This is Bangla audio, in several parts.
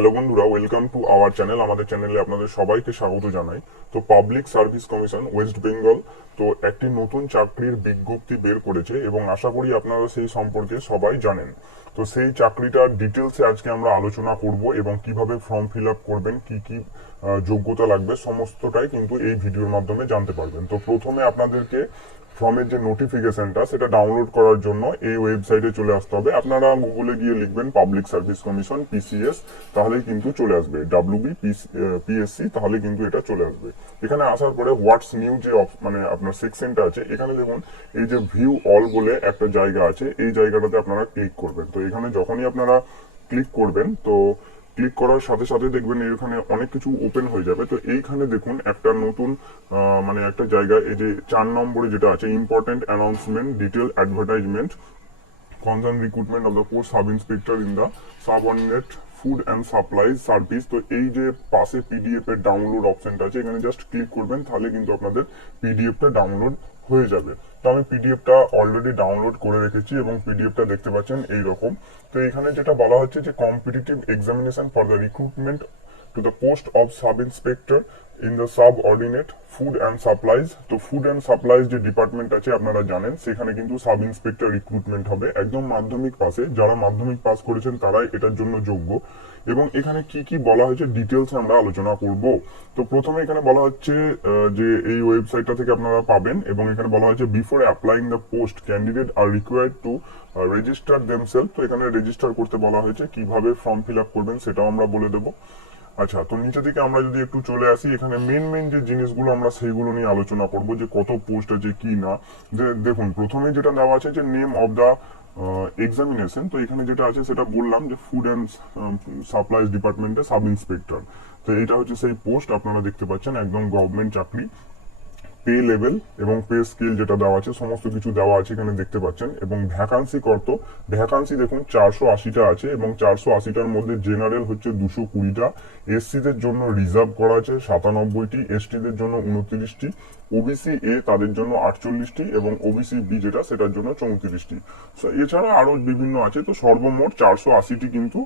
হ্যালো বন্ধুরা, ওয়েলকাম টু আওয়ার চ্যানেল। আমাদের চ্যানেলে আপনাদের সবাইকে স্বাগত জানাই। তো public service commission West Bengal তো একটি নতুন চাকরির বিজ্ঞপ্তি বের করেছে এবং আশা করি আপনারা সেই সম্পর্কে সবাই জানেন। তো সেই চাকরিটার ডিটেলসে আজকে আমরা আলোচনা করব এবং কিভাবে ফর্ম ফিল আপ করবেন, কি কি যোগ্যতা লাগবে, সমস্তটাই কিন্তু এই ভিডিওর মাধ্যমে জানতে পারবেন। তো প্রথমে আপনাদেরকে ফর্মের যে নোটিফিকেশনটা সেটা ডাউনলোড করার জন্য এই ওয়েবসাইটে চলে আসতে হবে। আপনারা গুগলে গিয়ে লিখবেন পাবলিক সার্ভিস কমিশন পিসিএস, তাহলেই কিন্তু চলে আসবে wbpsc, তাহলে কিন্তু এটা চলে আসবে। এখানে আসার পরে হোয়াটস নিউ যে মানে আপনার সেকশনটা আছে, এখানে দেখুন এই যে ভিউ অল বলে একটা জায়গা আছে, এই জায়গাটাতে আপনারা ক্লিক করবেন। তো এখানে যখনই আপনারা ক্লিক করবেন, তো ক্লিক করার সাথে সাথে দেখবেন এখানে অনেক কিছু ওপেন হয়ে যাবে। তো এইখানে দেখুন একটা নতুন মানে একটা জায়গা, এই যে 4 নম্বরে যেটা আছে important announcement detail advertisement concern recruitment of the post sub inspector in the subordinate food and supplies service. তো এই যে পাশে পিডিএফ এর ডাউনলোড অপশনটা আছে, এখানে জাস্ট ক্লিক করবেন, তাহলে কিন্তু আপনাদের পিডিএফটা ডাউনলোড হয়ে যাবে। তো আমি পিডিএফটা অলরেডি ডাউনলোড করে রেখেছি এবং পিডিএফটা দেখতে পাচ্ছেন এইরকম। তো এখানে যেটা বলা হচ্ছে যে competitive examination for the recruitment to the post of sub inspector in the subordinate food and supplies. তো ফুড অ্যান্ড সাপ্লাইজ যে ডিপার্টমেন্ট আছে আপনারা জানেন, সেখানে কিন্তু সাব ইন্সপেক্টর রিক্রুটমেন্ট হবে একদম মাধ্যমিক পাসে। যারা মাধ্যমিক পাস করেছেন তারাই এটার জন্য যোগ্য। এবং এখানে কি কি বলা হয়েছে ডিটেলস আমরা আলোচনা করব। তো প্রথমে এখানে বলা হচ্ছে যে এই ওয়েবসাইটটা থেকে আপনারা পাবেন, এবং এখানে বলা হয়েছে before applying the post candidate are required to register themselves. তো এখানে রেজিস্টার করতে বলা হয়েছে, কিভাবে ফর্ম ফিল আপ করবেন সেটাও আমরা বলে দেবো। আচ্ছা, তো নিচে দিকে আমরা যদি একটু চলে আসি, এখানে মেন যে জিনিসগুলো আমরা সেইগুলো নিয়ে আলোচনা করব, যে কত পোস্ট আছে কি না। যে দেখুন প্রথমে যেটা দেওয়া আছে যে নেম অফ দা এক্সামিনেশন। তো এখানে যেটা আছে সেটা বললাম যে ফুড অ্যান্ড সাপ্লাইজ ডিপার্টমেন্টে সাব ইন্সপেক্টর। তো এটা হচ্ছে সেই পোস্ট, আপনারা দেখতে পাচ্ছেন একদম গভর্নমেন্ট চাকরি। পে লেভেল এবং পে স্কেল যেটা দেওয়া আছে সমস্ত কিছু দেওয়া আছে এখানে দেখতে পাচ্ছেন। এবং ভ্যাকান্সি কত, ভ্যাকান্সি দেখুন 480টা আছে, এবং 480টার মধ্যে জেনারেল হচ্ছে 220টা, এসসিদের জন্য রিজার্ভ করা আছে 97টি, এসটিদের জন্য 29টি, ওবিসি এ তাদের জন্য 48টি, এবং ওবিসি বি যেটা সেটার জন্য 34টি। এছাড়া আরো বিভিন্ন আছে। তো সর্বমোট 480টি কিন্তু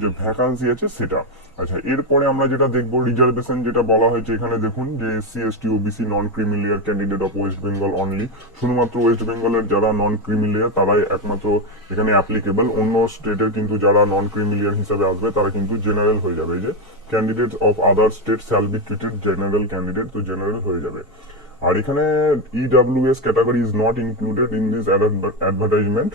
যে ভ্যাকান্সি আছে সেটা। আচ্ছা, এরপরে আমরা যেটা দেখবো রিজার্ভেশন যেটা বলা হয়েছে, এখানে দেখুন যে SC ST OBC non creamy layer candidate of West Bengal only. শুধুমাত্র ওয়েস্ট বেঙ্গলের যারা নন ক্রিমিলিয়ার তারাই একমাত্র এখানে অ্যাপ্লিকেবল। অন্য স্টেটের কিন্তু যারা নন ক্রিমিলিয়ার হিসাবে আসবে তারা কিন্তু জেনারেল হয়ে যাবে। যে candidate of other state shall be treated general candidate, তো জেনারেল হয়ে যাবে। আর এখানে EWS category is not included in this advertisement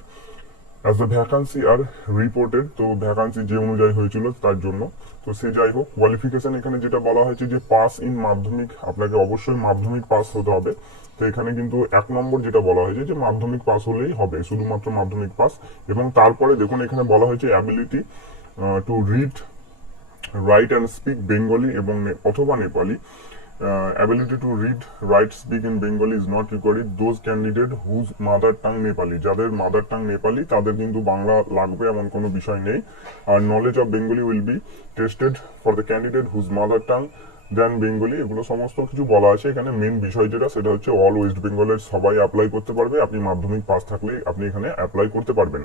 as the vacancy are reported. তো ভ্যাকান্সি যে অনুযায়ী হয়েছিল তার জন্য। তো সে যাই হোক, কোয়ালিফিকেশন এখানে যেটা বলা হয়েছে যে পাস ইন মাধ্যমিক, আপনাকে অবশ্যই মাধ্যমিক পাস হতে হবে। তো এখানে কিন্তু 1 নম্বর যেটা বলা হয়েছে যে মাধ্যমিক পাস হলেই হবে, শুধুমাত্র মাধ্যমিক পাস। এবং তারপরে দেখুন এখানে বলা হয়েছে ability to read, right and speak Bengali এবং অথবা Nepali. Ability to read, write, speak in Bengali is not required. Those candidate whose mother tongue Nepali, যাদের মাদার টাং নেপালি তাদের কিন্তু বাংলা লাগবে এমন কোনো বিষয় নেই। আর knowledge of Bengali will be tested for the candidate whose mother tongue then Bengali. এগুলো সমস্ত কিছু বলা আছে এখানে। মেন বিষয় যেটা সেটা হচ্ছে অল ওয়েস্ট বেঙ্গলের সবাই অ্যাপ্লাই করতে পারবে। আপনি মাধ্যমিক পাস থাকলে আপনি এখানে অ্যাপ্লাই করতে পারবেন।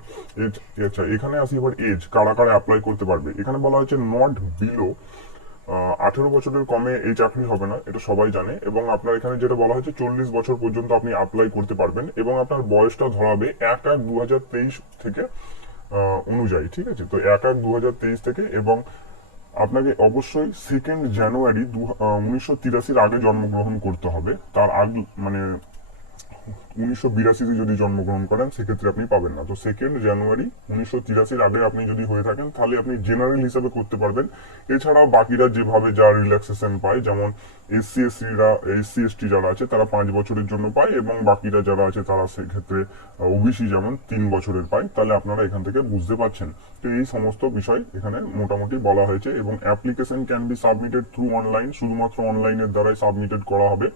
আচ্ছা, এখানে আসি এবার এজ, কারা কারা অ্যাপ্লাই করতে পারবে। এখানে বলা হচ্ছে নট বিলো 18 বছরের কমে এই চাকরি হবে না, এটা সবাই জানে। এবং আপনার এখানে যেটা বলা হয়েছে 40 বছর পর্যন্ত আপনি অ্যাপ্লাই করতে পারবেন, এবং আপনার বয়সটা ধরাবে 1/1/2023 থেকে অনুযায়ী, ঠিক আছে। তো 1/1/2023 থেকে, এবং আপনাকে অবশ্যই 2 জানুয়ারি 1983 আগে জন্মগ্রহণ করতে হবে। তার আগে মানে 1982 যদি জন্মগ্রহণ করেন সেক্ষেত্রে আপনি পাবেন না। তো 2 জানুয়ারি 1983 আগে আপনি যদি হয়ে থাকেন তাহলে আপনি জেনারেল হিসাবে করতে পারবেন। এছাড়াও বাকিরা যেভাবে যা রিল্যাক্সেশন পায়, যেমন এসসি এসটি যারা আছে তারা 5 বছরের জন্য পায়, এবং বাকিরা যারা আছে তারা সেক্ষেত্রে ওবিসি যেমন 3 বছরের পায়। তাহলে আপনারা এখান থেকে বুঝতে পারছেন। তো এই সমস্ত বিষয় এখানে মোটামুটি বলা হয়েছে। এবং application can be submitted through online, শুধুমাত্র অনলাইনের দ্বারাই সাবমিটেড করা হবে।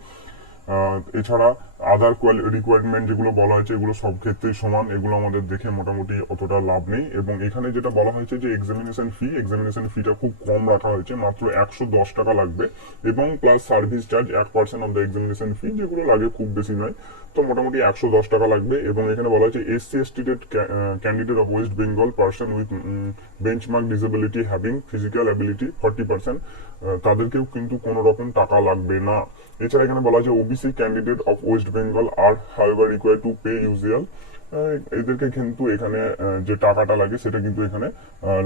এছাড়া আদার রিকোয়ারমেন্ট যেগুলো বলা হয়েছে এগুলো সব ক্ষেত্রেই সমান, এগুলো আমাদের দেখে মোটামুটি অতটা লাভ নেই। এবং এখানে যেটা বলা হয়েছে যে এক্সামিনেশন ফিটা খুব কম রাখা হয়েছে, মাত্র 110 টাকা লাগবে, এবং plus service charge 1% of the examination ফি, যেগুলো লাগে খুব বেশি নয়, তো মোটামুটি 110 টাকা লাগবে। এবং এখানে বলা হয়েছে SC/ST candidate of West Bengal person with benchmark disability having physical ability 40%, তাদেরকেও কিন্তু কোনো রকম টাকা লাগবে না। এছাড়া এখানে বলা হয়েছে OBC candidate of West Bengal are however required to pay usual, এদেরকে কিন্তু এখানে যে টাকাটা লাগে সেটা কিন্তু এখানে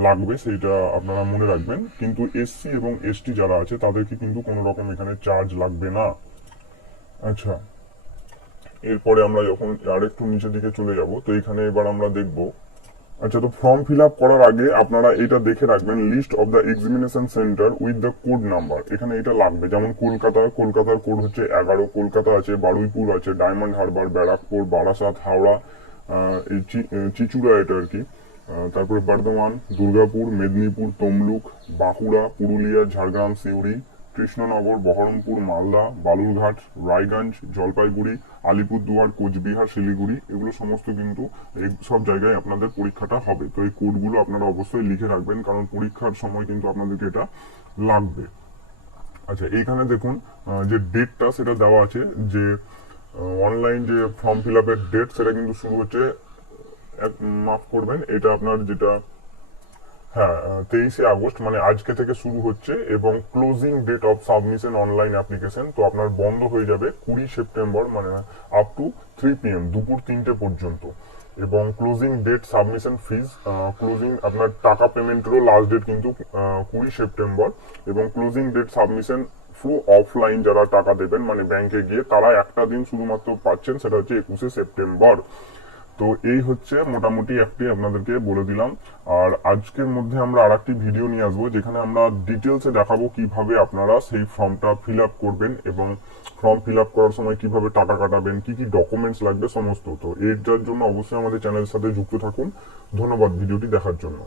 লাগবে, সেইটা আপনারা মনে রাখবেন। কিন্তু SC এবং ST যারা আছে তাদেরকে কিন্তু কোনো রকম এখানে চার্জ লাগবে না। আচ্ছা, এরপরে আমরা যখন আরেকটু নিচের দিকে চলে যাব, তো এখানে এবার আমরা দেখব। আচ্ছা, তো ফর্ম ফিল আপ করার আগে আপনারা এটা দেখে রাখবেন, list of the examination centre with the code number, এখানে এটা লাগবে। যেমন কলকাতার কোড হচ্ছে 11, কলকাতা আছে, বারুইপুর আছে, ডায়মন্ড হারবার, ব্যারাকপুর, বারাসাত, হাওড়া, এই চিচুড়া এটা আর কি, তারপরে বর্ধমান, দুর্গাপুর, মেদিনীপুর, তমলুক, বাঁকুড়া, পুরুলিয়া, ঝাড়গ্রাম, সিউড়ি, কৃষ্ণনগর, বহরমপুর, মালদা, বালুরঘাট, রায়গঞ্জ, জলপাইগুড়ি, আলিপুরদুয়ার, কোচবিহার, শিলিগুড়ি, এগুলো সমস্ত কিন্তু এই সব জায়গায় আপনাদের পরীক্ষাটা হবে। তো এই কোডগুলো আপনারা অবশ্যই লিখে রাখবেন, কারণ পরীক্ষার সময় কিন্তু আপনাদেরকে এটা লাগবে। আচ্ছা, এইখানে দেখুন যে ডেটটা সেটা দেওয়া আছে, যে অনলাইন যে ফর্ম ফিল আপের ডেট সেটা কিন্তু শুরু হচ্ছে, মাফ করবেন, এটা আপনার যেটা, হ্যাঁ, 23শে আগস্ট, মানে আজকে থেকে শুরু হচ্ছে। এবং closing date of submission online application, তো আপনার বন্ধ হয়ে যাবে 20 সেপ্টেম্বর, মানে আপ টু 3 PM, দুপুর 3টে পর্যন্ত। এবং closing date submission fees, closing আপনার টাকা পেমেন্টেরও লাস্ট ডেট কিন্তু 20 সেপ্টেম্বর। এবং closing date submission through offline যারা টাকা দেবেন, মানে ব্যাংকে গিয়ে, তারা একটা দিন শুধুমাত্র পাচ্ছেন, সেটা হচ্ছে 21শে সেপ্টেম্বর। তো এই হচ্ছে মোটামুটি একটি আপনাদেরকে বলে দিলাম। আর আজকের মধ্যে আমরা আরেকটি ভিডিও নিয়ে আসবো, যেখানে আমরা ডিটেলসে দেখাবো কিভাবে আপনারা সেই ফর্মটা ফিল আপ করবেন, এবং ফর্ম ফিল আপ করার সময় কিভাবে টাকা কাটাবেন, কি কি ডকুমেন্টস লাগবে সমস্ত। তো এর জন্য অবশ্যই আমাদের চ্যানেলের সাথে যুক্ত থাকুন। ধন্যবাদ ভিডিওটি দেখার জন্য।